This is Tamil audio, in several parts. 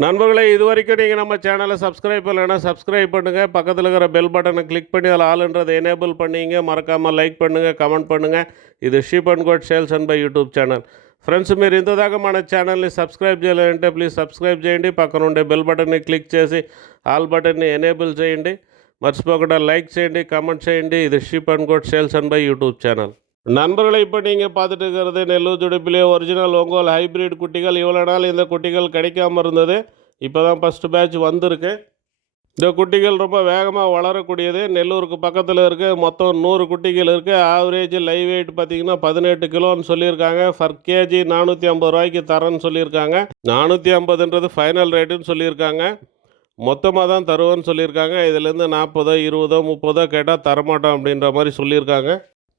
நண்பர்களே இது வரைக்கும் நீங்கள் நம்ம சேனலை சப்ஸ்கிரைப் இல்லைன்னா சப்ஸ்கிரைப் பண்ணுங்கள் பக்கத்தில் இருக்கிற பெல் பட்டனை கிளிக் பண்ணி அதில் ஆளுன்றதை எனேபிள் பண்ணிங்க. மறக்காமல் லைக் பண்ணுங்கள் కమెంట్ பண்ணுங்கள் ఇది sheep and goat sales and buy YouTube channel friends మీరు ఇంతదాకా మన ఛానల్ని సబ్స్క్రైబ్ చేయలేదంటే ప్లీజ్ సబ్స్క్రైబ్ చేయండి పక్కన ఉండే బెల్ బటన్ని క్లిక్ చేసి ఆల్ బటన్ని ఎనేబుల్ చేయండి మర్చిపోకుండా లైక్ చేయండి కామెంట్ చేయండి ఇది sheep and goat sales and buy YouTube channel நண்பர்களை இப்போ நீங்கள் பார்த்துட்டு இருக்கிறது நெல்லூர் துடுப்பிலே ஒரிஜினல் ஒங்கோல் ஹைபிரிட் குட்டிகள். இவ்வளோ நாள் இந்த குட்டிகள் கிடைக்காமல் இருந்தது. இப்போ தான் ஃபஸ்ட்டு பேட்ச் வந்திருக்கு. இந்த குட்டிகள் ரொம்ப வேகமாக வளரக்கூடியது. நெல்லூருக்கு பக்கத்தில் இருக்குது மொத்தம் நூறு குட்டிகள் இருக்குது ஆவரேஜ் லைவ் வெயிட் பார்த்தீங்கன்னா பதினெட்டு கிலோன்னு சொல்லியிருக்காங்க. ஃபர் கேஜி நானூற்றி ஐம்பது ரூபாய்க்கு தரேன்னு சொல்லியிருக்காங்க. நானூற்றி ஐம்பதுன்றது ஃபைனல் ரேட்டுன்னு சொல்லியிருக்காங்க. மொத்தமாக தான் தருவேன்னு சொல்லியிருக்காங்க. இதுலேருந்து நாற்பதோ இருபதோ முப்பதோ கேட்டால் தரமாட்டோம் அப்படின்ற மாதிரி சொல்லியிருக்காங்க.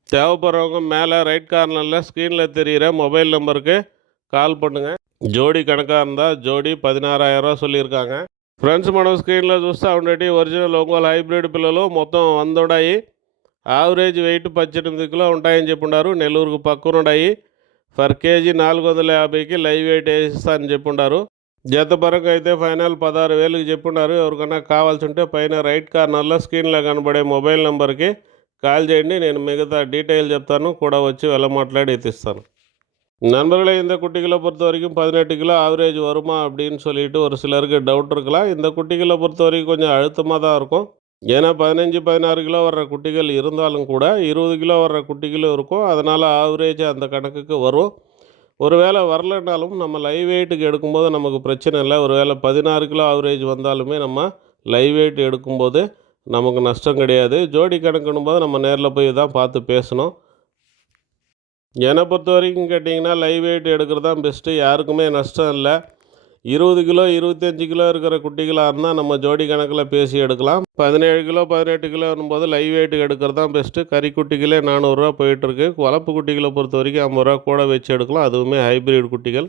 தேவைப்படுறவங்க மேலே ரைட் கார்னரில் ஸ்க்ரீனில் தெரிகிற மொபைல் நம்பருக்கு கால் பண்ணுங்கள் ஜோடி கணக்காக இருந்தால் ஜோடி பதினாறாயிரரூவா சொல்லியிருக்காங்க ఫ్రెండ్స్ మనం స్క్రీన్లో చూస్తూ ఉండేటి ఒరిజినల్ ఒంగోలు హైబ్రిడ్ పిల్లలు మొత్తం వంద ఉన్నాయి యావరేజ్ వెయిట్ పద్దెనిమిది కిలో ఉంటాయని చెప్పుండారు నెల్లూరుకు పక్కన ఉన్నాయి ఫర్ కేజీ నాలుగు వందల యాభైకి లైవ్ వెయిట్ వేసిస్తా అని చెప్పుండారు జత పరంగా అయితే ఫైనల్ పదహారు వేలకు చెప్పున్నారు ఎవరికైనా కావాల్సి ఉంటే పైన రైట్ కార్నర్లో స్క్రీన్లో కనబడే మొబైల్ నెంబర్కి కాల్ చేయండి నేను మిగతా డీటెయిల్ చెప్తాను కూడా వచ్చి వెళ్ళ మాట్లాడి ఎత్తిస్తాను நண்பர்களே இந்த குட்டிகளை பொறுத்த வரைக்கும் பதினெட்டு கிலோ ஆவரேஜ் வருமா அப்படின்னு சொல்லிட்டு ஒரு சிலருக்கு டவுட் இருக்கலாம் இந்த குட்டிகளை பொறுத்த வரைக்கும் கொஞ்சம் அழுத்தமாக தான் இருக்கும் ஏன்னா பதினஞ்சு பதினாறு கிலோ வர்ற குட்டிகள் இருந்தாலும் கூட இருபது கிலோ வர்ற குட்டிகளும் இருக்கும் அதனால் ஆவரேஜ் அந்த கணக்குக்கு வரும் ஒருவேளை வரலைனாலும் நம்ம லைவ் வெயிட்டுக்கு எடுக்கும்போது நமக்கு பிரச்சனை இல்லை ஒருவேளை பதினாறு கிலோ ஆவரேஜ் வந்தாலுமே நம்ம லைவ் வெயிட் எடுக்கும்போது நமக்கு நஷ்டம் கிடையாது. ஜோடி கணக்குன்னும் போது நம்ம நேரில் போய் தான் பார்த்து பேசணும். என்னை பொறுத்த வரைக்கும் கேட்டிங்கன்னா லைவ் வெயிட் எடுக்கிறது தான் பெஸ்ட்டு யாருக்குமே நஷ்டம் இல்லை. இருபது கிலோ இருபத்தஞ்சி கிலோ இருக்கிற குட்டிகளாக இருந்தால் நம்ம ஜோடி கணக்கில் பேசி எடுக்கலாம். பதினேழு கிலோ பதினெட்டு கிலோன்னும் போது லைவ் வெயிட் எடுக்கிறது தான் பெஸ்ட்டு கறி குட்டிகளே நானூறுரூவா போயிட்டுருக்கு. வளர்ப்பு குட்டிகளை பொறுத்த வரைக்கும் ஐம்பது ரூபா கூட வச்சு எடுக்கலாம். அதுவுமே ஹைப்ரிட் குட்டிகள்.